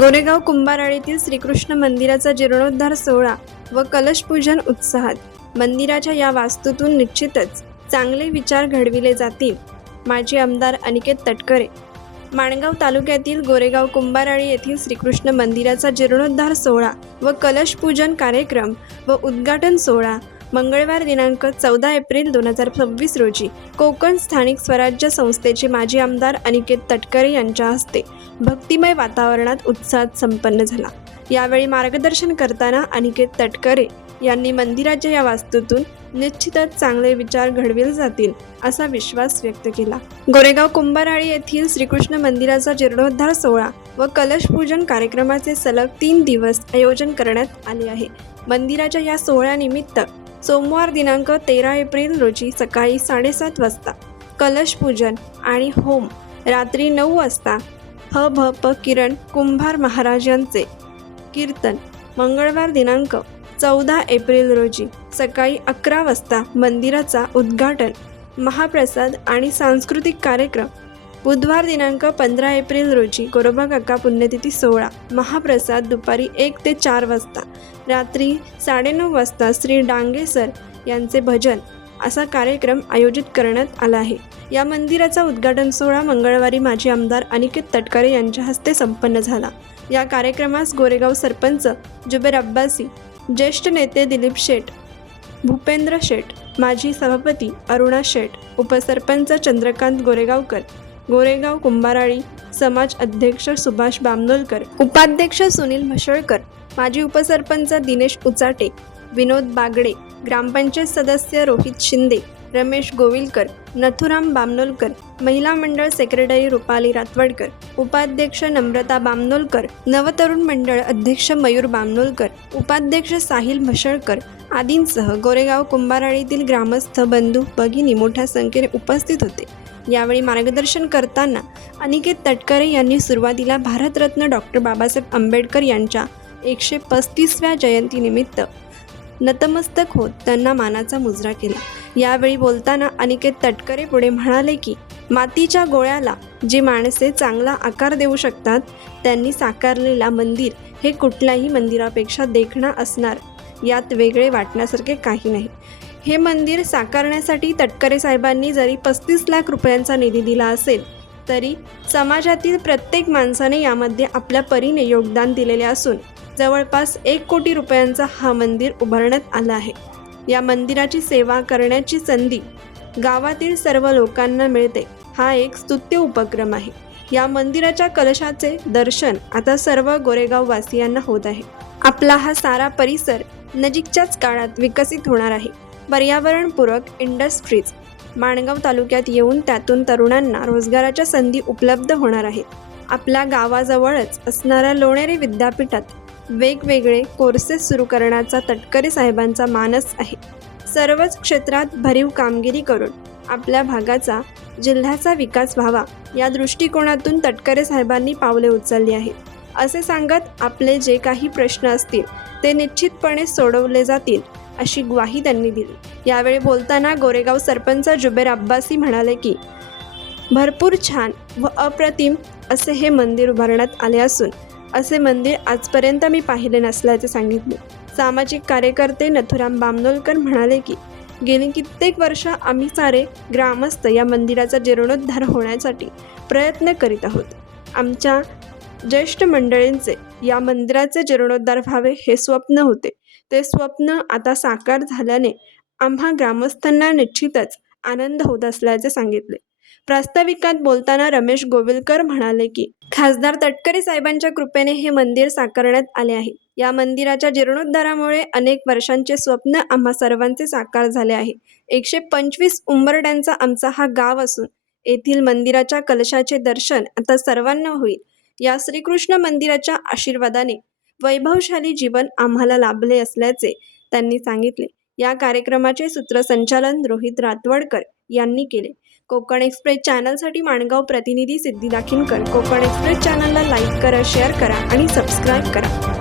गोरेगाव कुंभाराळीतील श्रीकृष्ण मंदिराचा जीर्णोद्धार सोहळा व कलशपूजन उत्साहात। मंदिराच्या या वास्तूतून निश्चितच चांगले विचार घडविले जातील। माजी आमदार अनिकेत तटकरे। माणगाव तालुक्यातील गोरेगाव कुंभाराळी येथील श्रीकृष्ण मंदिराचा जीर्णोद्धार सोहळा व कलशपूजन कार्यक्रम व उद्घाटन सोहळा मंगळवार दिनांक 14 एप्रिल 2026 रोजी कोकण स्थानिक स्वराज्य संस्थेचे माजी आमदार अनिकेत तटकरे यांच्या हस्ते भक्तिमय वातावरणात उत्साहात संपन्न झाला। यावेळी मार्गदर्शन करताना अनिकेत तटकरे यांनी मंदिराच्या या वास्तूतून निश्चितच चांगले विचार घडविले जातील असा विश्वास व्यक्त केला। गोरेगाव कुंभाराळी येथील श्रीकृष्ण मंदिराचा जीर्णोद्धार सोहळा व कलशपूजन कार्यक्रमाचे सलग 3 दिवस आयोजन करण्यात आले आहे। मंदिराच्या या सोहळ्यानिमित्त सोमवार दिनांक 13 एप्रिल रोजी सकाळी 7:30 वाजता कलशपूजन आणि होम, रात्री 9 वाजता भ किरण कुंभार महाराज यांचे कीर्तन, मंगळवार दिनांक 14 एप्रिल रोजी सकाळी 11 वाजता मंदिराचा उद्घाटन, महाप्रसाद आणि सांस्कृतिक कार्यक्रम, बुधवार दिनांक 15 एप्रिल रोजी गोरोबा काका पुण्यतिथी सोहळा, महाप्रसाद दुपारी 1 ते 4 वाजता, रात्री 9:30 वाजता श्री डांगे सर यांचे भजन असा कार्यक्रम आयोजित करण्यात आला आहे। या मंदिराचा उद्घाटन सोहळा मंगळवारी माजी आमदार अनिकेत तटकरे यांच्या हस्ते संपन्न झाला। या कार्यक्रमास गोरेगाव सरपंच जुबेर अब्बासी, ज्येष्ठ नेते दिलीप शेठ, भूपेंद्र शेठ, माजी सभापती अरुणा शेठ, उपसरपंच चंद्रकांत गोरेगावकर, गोरेगाव कुंभाराळी समाज अध्यक्ष सुभाष बामनोलकर, उपाध्यक्ष सुनील म्हसळकर, माजी उपसरपंच दिनेश उचाटे, विनोद बागडे, ग्रामपंचायत सदस्य रोहित शिंदे, रमेश गोविलकर, नथुराम बामनोलकर, महिला मंडळ सेक्रेटरी रुपाली रातवडकर, उपाध्यक्ष नम्रता बामनोलकर, नवतरुण मंडळ अध्यक्ष मयूर बामनोलकर, उपाध्यक्ष साहिल म्हसळकर आदींसह गोरेगाव कुंभाराळीतील ग्रामस्थ, बंधू भगिनी मोठ्या संख्येने उपस्थित होते। यावेळी मार्गदर्शन करताना अनिकेत तटकरे यांनी सुरुवातीला भारतरत्न डॉक्टर बाबासाहेब आंबेडकर यांच्या 135व्या जयंतीनिमित्त नतमस्तक होत त्यांना मानाचा मुजरा केला। यावेळी बोलताना अनिकेत तटकरे पुढे म्हणाले की मातीच्या गोळ्याला जी माणसे चांगला आकार देऊ शकतात त्यांनी साकारलेला मंदिर हे कुठल्याही मंदिरापेक्षा देखणा असणार, यात वेगळे वाटण्यासारखे काही नाही। हे मंदिर साकारण्यासाठी तटकरे साहेबांनी जरी 35 लाख रुपयांचा निधी दिला असेल तरी समाजातील प्रत्येक माणसाने यामध्ये आपल्या परीने योगदान दिलेले असून जवळपास 1 कोटी रुपयांचा हा मंदिर उभारण्यात आला आहे। या मंदिराची सेवा करण्याची संधी गावातील सर्व लोकांना मिळते, हा एक स्तुत्य उपक्रम आहे। या मंदिराच्या कलशाचे दर्शन आता सर्व गोरेगाव वासियांना होत आहे। आपला हा सारा परिसर नजीकच्याच काळात विकसित होणार आहे। पर्यावरणपूरक इंडस्ट्रीज माणगाव तालुक्यात येऊन त्यातून तरुणांना रोजगाराच्या संधी उपलब्ध होणार आहेत। आपल्या गावाजवळच असणाऱ्या लोणेरे विद्यापीठात वेगवेगळे कोर्सेस सुरू करण्याचा तटकरे साहेबांचा मानस आहे। सर्वच क्षेत्रात भरीव कामगिरी करून आपल्या भागाचा, जिल्ह्याचा विकास व्हावा या दृष्टिकोनातून तटकरे साहेबांनी पावले उचलली आहेत असे सांगत आपले जे काही प्रश्न असतील ते निश्चितपणे सोडवले जातील अशी ग्वाही त्यांनी दिली। यावेळी बोलताना गोरेगाव सरपंच जुबेर अब्बासी म्हणाले की भरपूर छान व अप्रतिम असे हे मंदिर उभारण्यात आले असून असे मंदिर आजपर्यंत मी पाहिले नसल्याचे सांगितले। सामाजिक कार्यकर्ते नथुराम बामनोलकर म्हणाले की गेली कित्येक वर्ष आम्ही सारे ग्रामस्थ या मंदिराचा जीर्णोद्धार होण्यासाठी प्रयत्न करीत आहोत। आमच्या ज्येष्ठ मंडळींचे या मंदिराचे जीर्णोद्धार व्हावे हे स्वप्न होते, ते स्वप्न आता साकार झाल्याने आम्हा ग्रामस्थांना निश्चितच आनंद होत असल्याचे सांगितले। प्रास्ताविकात बोलताना रमेश गोविलकर म्हणाले की खासदार तटकरे साहेबांच्या कृपेने हे मंदिर साकारण्यात आले आहे। या मंदिराच्या जीर्णोद्धारामुळे अनेक वर्षांचे स्वप्न आम्हा सर्वांचे साकार झाले आहे। 125 उंबरड्यांचा आमचा हा गाव असून येथील मंदिराच्या कलशाचे दर्शन आता सर्वांना होईल। या श्रीकृष्ण मंदिराच्या आशीर्वादाने वैभवशाली जीवन आम्हाला लाभले असल्याचे त्यांनी सांगितले। या कार्यक्रमाचे सूत्रसंचालन रोहित रातवडकर यांनी केले। कोकण एक्सप्रेस चॅनलसाठी माणगाव प्रतिनिधी सिद्धी दाखिनकर। कोकण एक्सप्रेस चॅनलला लाईक करा, शेअर करा आणि सबस्क्राईब करा।